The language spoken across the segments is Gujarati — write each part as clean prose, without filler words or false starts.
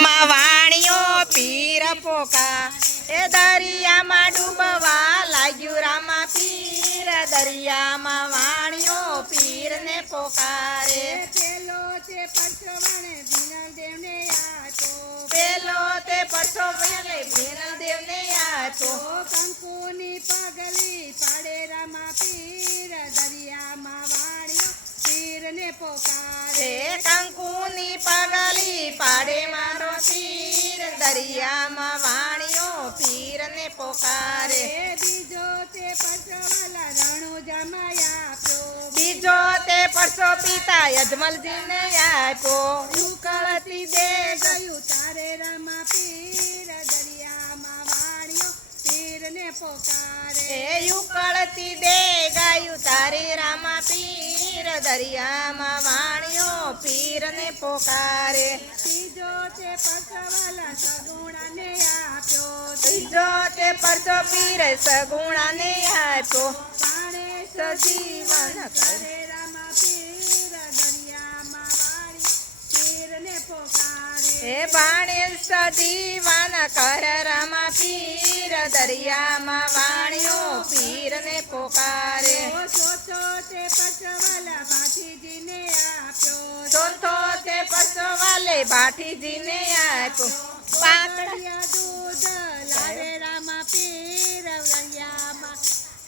દરિયામાં વાણિયો પીર પોકા એ દરિયામાં ડૂબવા લાગ્યું રામા પીર દરિયામાં વાણિયો પીર ને પોકારે પેલો તે પરસો વણે ભીનદેવ ને આતો પેલો તે પરસો વણે ભીનદેવ ને આતો કંકુની પગલી પાડે રામા પીર દરિયામાં વાણિયો પીર ને પોકારે કંકુની પગલી પાડે મારો પીર દરિયામાં વાણિયો પીર ને પોકારે બીજો તે પરસવાલા રણો જમાયા આપ્યો બીજો તે પરસો પિતા યજમલજી ને આપ્યો ઉકળતી દે ગયું તારે રામા પીર દરિયામાં વાણિયો પીર ને પોકારે ઉકળતી દે ગાયું તારી રામા પીર દરિયામાં વાણિયો પીર ને પોકારે ત્રીજો તે પરસવાલા સગુણા ને આપ્યો ત્રીજો તે પરસો પીર સગુણા ને આપ્યો પાણે સજીવન કરે રામા પીર દરિયામાં વાણિયો પીર ને પોકારે બાણે સજીવન કર રામા પીર દરિયામાં વાણિયો પીર ને પોકારે ચોથો તે પરસવાલા ભાતીજી ને આપ્યો ચોથો તે પરસો વાલે ભાઠીજી ને આપ્યો પાકડિયા દૂધ લાવે રામા પીર દરિયામાં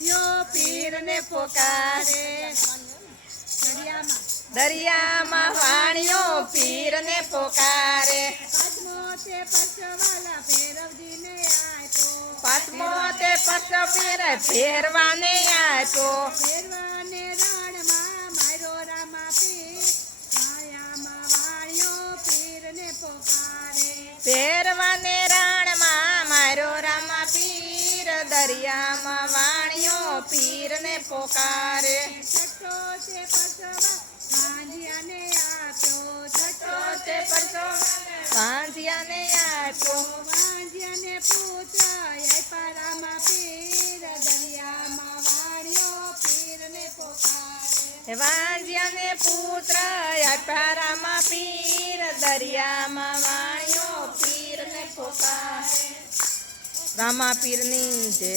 યો પીર ને પોકારે દરિયામાં દરિયામાં વાણિયો પીર ને પોકારે પાંચમો તે પરસવાલા ભૈરવજી ને આપ્યો પાંચમો તે પરસો પીર ફેરવાને આપ્યો ફેરવાને રણમાં માર્યો રામા પીર માયામાં વાણિયો પીર ને પોકારે ફેરવાને રાણમાં માર્યો રામા પીર દરિયામાં વાણિયો પીર ને પોકારે છઠ્ઠો તે પરસવા ભાંજિયાને આપ્યો છઠ્ઠો તે પરસો ભાંજિયાને આપ્યો ભાંજિયાને પુત્ર આપ્યા રામા પીર દરિયામાં વાણિયો પીર ને પોકારે વાંજિયાને પુત્ર આપ્યા રામા પીર દરિયામાં વાણિયો પીર ને પોકારે રામા પીરની જય